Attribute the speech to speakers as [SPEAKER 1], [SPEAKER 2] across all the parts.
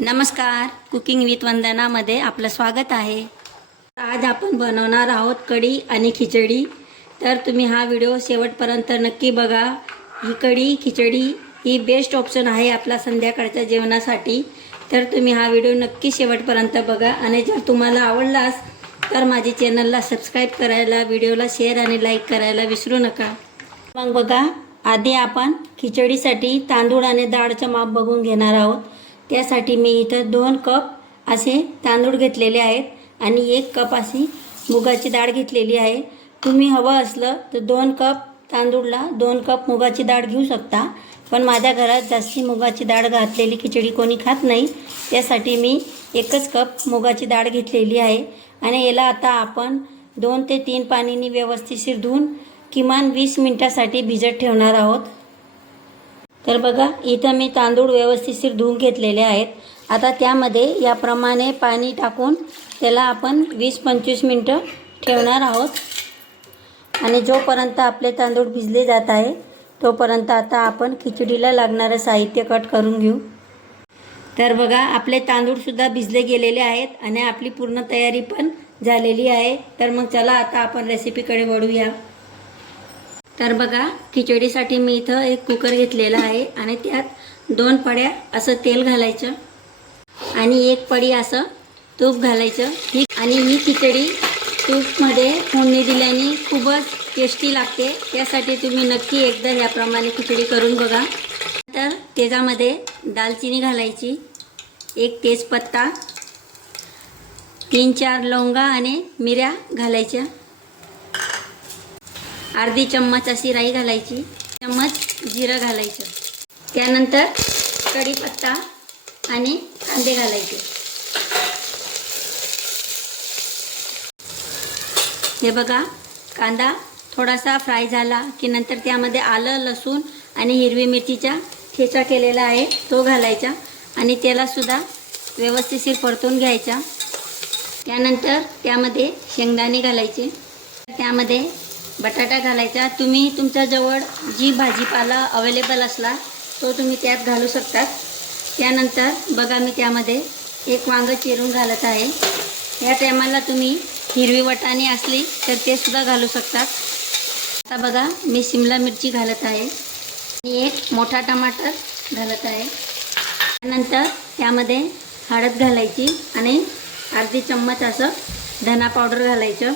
[SPEAKER 1] नमस्कार. Cooking with वंदनामध्ये आपलं स्वागत आहे. आज आपण बनवणार आहोत कढी आणि खिचडी. तर तुम्ही हा व्हिडिओ शेवटपर्यंत नक्की बघा. ही कढी खिचडी ही बेस्ट ऑप्शन आहे आपला संध्याकाळच्या जेवणासाठी. तर तुम्ही हा व्हिडिओ नक्की शेवटपर्यंत बघा. आणि जर तुम्हाला आवडलास तर माझी चॅनलला सबस्क्राईब करायला व्हिडिओला शेअर आणि लाईक करायला विसरू नका. मग बघा आधी आपण खिचडीसाठी तांदूळ आणि डाळचं माप बघून घेणार आहोत. त्यासाठी मी इथं दोन कप असे तांदूळ घेतलेले आहेत आणि एक कप अशी मुगाची डाळ घेतलेली आहे. तुम्ही हवं असलं तर दोन कप तांदूळला दोन कप मुगाची डाळ घेऊ शकता. पण माझ्या घरात जास्ती मुगाची डाळ घातलेली खिचडी कोणी खात नाही. त्यासाठी मी एकच कप मुगाची डाळ घेतलेली आहे. आणि याला आता आपण दोन ते तीन पाणीनी व्यवस्थित धुवून किमान वीस मिनटासाठी भिजत ठेवणार आहोत. तर बघा इथं मी तांदूळ व्यवस्थितशीर धुवून घेतलेले आहेत. आता त्यामध्ये याप्रमाणे पाणी टाकून त्याला आपण वीस पंचवीस मिनटं ठेवणार आहोत. आणि जोपर्यंत आपले तांदूळ भिजले जात आहे तोपर्यंत आता आपण खिचडीला लागणारं साहित्य कट करून घेऊ. तर बघा आपले तांदूळसुद्धा भिजले गेलेले आहेत आणि आपली पूर्ण तयारी पण झालेली आहे. तर मग चला आता आपण रेसिपीकडे वळूया. तर बघा खिचडीसाठी मी इथं एक कुकर घेतलेला आहे आणि त्यात दोन पड्या असं तेल घालायचं आणि एक पडी असं तूप घालायचं. ही आणि ही खिचडी तूपमध्ये फोडणी दिल्याने खूपच टेस्टी लागते. त्यासाठी तुम्ही नक्की एकदा याप्रमाणे खिचडी करून बघा. तर तेजामध्ये दालचिनी घालायची एक तेजपत्ता तीन चार लवंगा आणि मिऱ्या घालायच्या. अर्धी चम्मच अशी राई घालायची चम्मच जिरं घालायचं. त्यानंतर कढीपत्ता आणि कांदे घालायचे. हे बघा कांदा थोडासा फ्राय झाला की नंतर त्यामध्ये आलं लसूण आणि हिरवी मिरचीचा ठेचा केलेला आहे तो घालायचा आणि त्यालासुद्धा व्यवस्थितशीर परतून घ्यायचा. त्यानंतर त्यामध्ये शेंगदाणे घालायचे. त्यामध्ये बटाटा घालायचा. तुम्ही तुमच्याजवळ जी भाजीपाला अवेलेबल असला तो तुम्ही त्यात घालू शकतात त्यानंतर बघा मी त्यामध्ये एक वांगं चिरून घालत आहे. या टायमाला तुम्ही हिरवी वटाणे असली तर ते सुद्धा घालू शकतात आता बघा मी शिमला मिरची घालत आहे. आणि एक मोठा टमाटर घालत आहे. त्यानंतर त्यामध्ये हळद घालायची आणि अर्धी चम्मच असं धना पावडर घालायचं.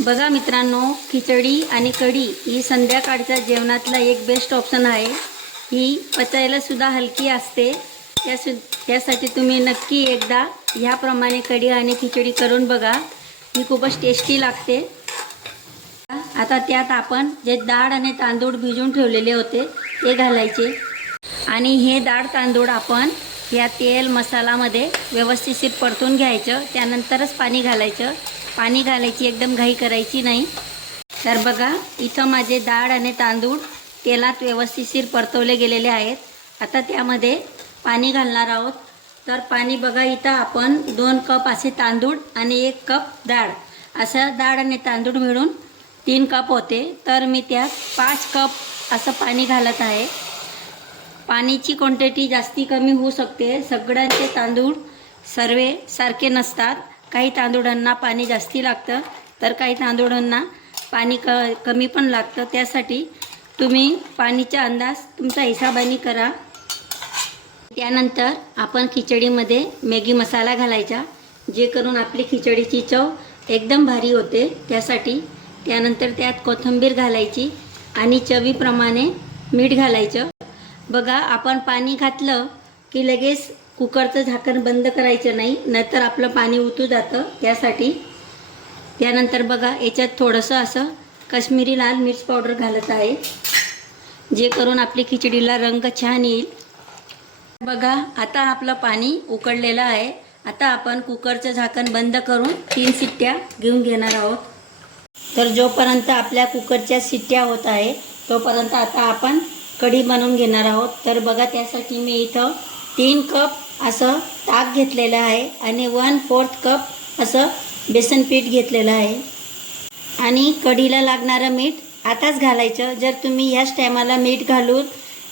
[SPEAKER 1] बघा मित्रांनो खिचडी आणि कढी ही संध्याकाळच्या जेवणातला एक बेस्ट ऑप्शन आहे. ही पचायलासुद्धा हलकी असते. त्यासु त्यासाठी तुम्ही नक्की एकदा ह्याप्रमाणे कढी आणि खिचडी करून बघा. ही खूपच टेस्टी लागते. आता त्यात आपण जे डाळ आणि तांदूळ भिजून ठेवलेले होते ते घालायचे. आणि हे डाळ तांदूळ आपण या तेल मसालामध्ये व्यवस्थित परतून घ्यायचं. त्यानंतरच पाणी घालायचं. पाणी घालायची एकदम घाई करायची नाही. तर बघा इथं माझे डाळ आणि तांदूळ तेलात व्यवस्थितशीर परतवले गेलेले आहेत. आता त्यामध्ये पाणी घालणार आहोत. तर पाणी बघा इथं आपण दोन कप असे तांदूळ आणि एक कप डाळ. असं डाळ आणि तांदूळ मिळून तीन कप होते. तर मी त्यात पाच कप असं पाणी घालत आहे. पाण्याची क्वांटिटी जास्ती कमी होऊ शकते. सगळ्यांचे तांदूळ सर्वे सारखे नसतात. काही तांदूळांना पाणी जास्ती लागतं तर काही तांदूळांना पाणी क कमी पण लागतं. त्यासाठी तुम्ही पाणीचा अंदाज तुमचा हिसाबाने करा. त्यानंतर आपण खिचडीमध्ये मॅगी मसाला घालायचा जे करून आपली खिचडीची चव एकदम भारी होते. त्यासाठी त्यानंतर त्यात कोथिंबीर घालायची आणि चवीप्रमाणे मीठ घालायचं. बघा आपण पाणी घातलं की लगेच कुकरचं झाकण बंद करायचं नाही नाहीतर आपलं पाणी उतू जातं. त्यासाठी त्यानंतर बघा याच्यात थोडंसं असं काश्मीरी लाल मिर्च पावडर घालत आहे जे करून आपली खिचडीला रंग छान येईल. बघा आता आपलं पाणी उकडलेलं आहे. आता आपण कुकरचं झाकण बंद करून तीन शिट्ट्या घेऊन घेणार आहोत. तर जोपर्यंत आपल्या कुकरच्या शिट्ट्या होत आहे तोपर्यंत आता आपण कढी बनवून घेणार आहोत. तर बघा त्यासाठी मी इथं तीन कप असं ताक घेतलेलं आहे आणि वन फोर्थ कप असं बेसन पीठ घेतलेलं आहे. आणि कढीला लागणारं मीठ आताच घालायचं. जर तुम्ही ह्याच टायमाला मीठ घालून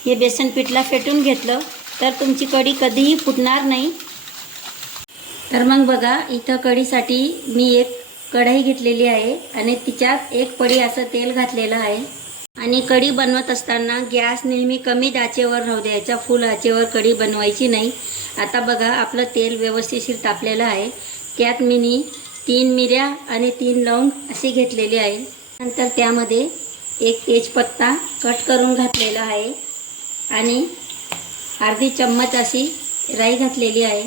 [SPEAKER 1] हे बेसन पीठला फेटून घेतलं तर तुमची कढी कधीही फुटणार नाही. तर मग बघा इथं कढीसाठी मी एक कढई घेतलेली आहे आणि तिच्यात एक पडी असं तेल घातलेलं आहे. आणि कढी बनवत असताना गॅस नेहमी कमी दाचेवर राहू द्यायचा. फुल आचेवर कढी बनवायची नाही. आता बघा आपलं तेल व्यवस्थितशीर तापलेलं आहे. त्यात मिनी तीन मिऱ्या आणि तीन लवंग अशी घेतलेली आहे. नंतर त्यामध्ये एक तेजपत्ता कट करून घातलेला आहे. आणि अर्धी चम्मच अशी राई घातलेली आहे.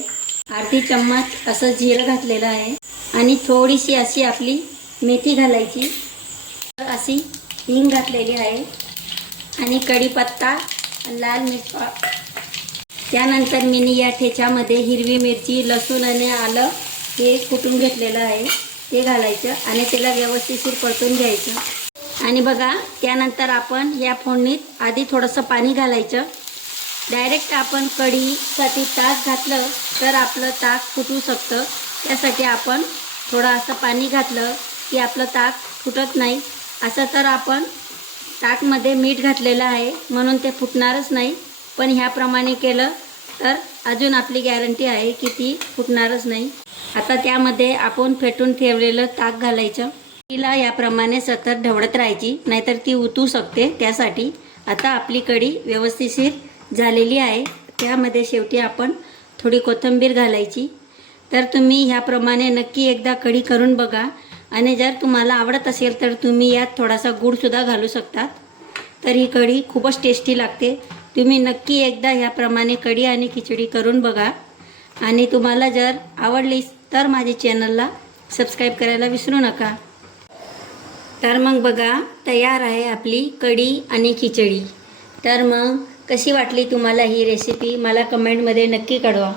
[SPEAKER 1] अर्धी चम्मच असं जिरं घातलेलं आहे. आणि थोडीशी अशी आपली मेथी घालायची. अशी हिंग घातलेली आहे. आणि कढीपत्ता लाल मिरच त्यानंतर मी या ठेच्यामध्ये हिरवी मिरची लसूण आणि आलं हे कुटून घेतलेलं आहे. ते घालायचं आणि त्याला व्यवस्थितशीर परतून घ्यायचं. आणि बघा त्यानंतर आपण या फोडणीत आधी थोडंसं पाणी घालायचं. डायरेक्ट आपण कढीसाठी ताक घातलं तर आपलं ताक फुटू शकतं. त्यासाठी आपण थोडं असं पाणी घातलं की आपलं ताक फुटत नाही. असं तर आपण ताकमध्ये मीठ घातलेलं आहे म्हणून ते फुटणारच नाही. पण ह्याप्रमाणे केलं तर अजून आपली गॅरंटी आहे की ती फुटणारच नाही. आता त्यामध्ये आपण फेटून ठेवलेलं ताक घालायचं. तिला याप्रमाणे सतत ढवळत राहायची नाहीतर ती उतू शकते त्यासाठी. आता आपली कढी व्यवस्थिशीर झालेली आहे. त्यामध्ये शेवटी आपण थोडी कोथिंबीर घालायची. तर तुम्ही ह्याप्रमाणे नक्की एकदा कढी करून बघा. आणि जर तुम्हाला आवडत असेल तर तुम्ही यात थोडासा गूळसुद्धा घालू शकतात. तर ही कढी खूपच टेस्टी लागते. तुम्ही नक्की एकदा ह्याप्रमाणे कढी आणि खिचडी करून बघा. आणि तुम्हाला जर आवडलीच तर माझ्या चॅनलला सबस्क्राईब करायला विसरू नका. तर मग बघा तयार आहे आपली कढी आणि खिचडी. तर मग कशी वाटली तुम्हाला ही रेसिपी मला कमेंटमध्ये नक्की कळवा.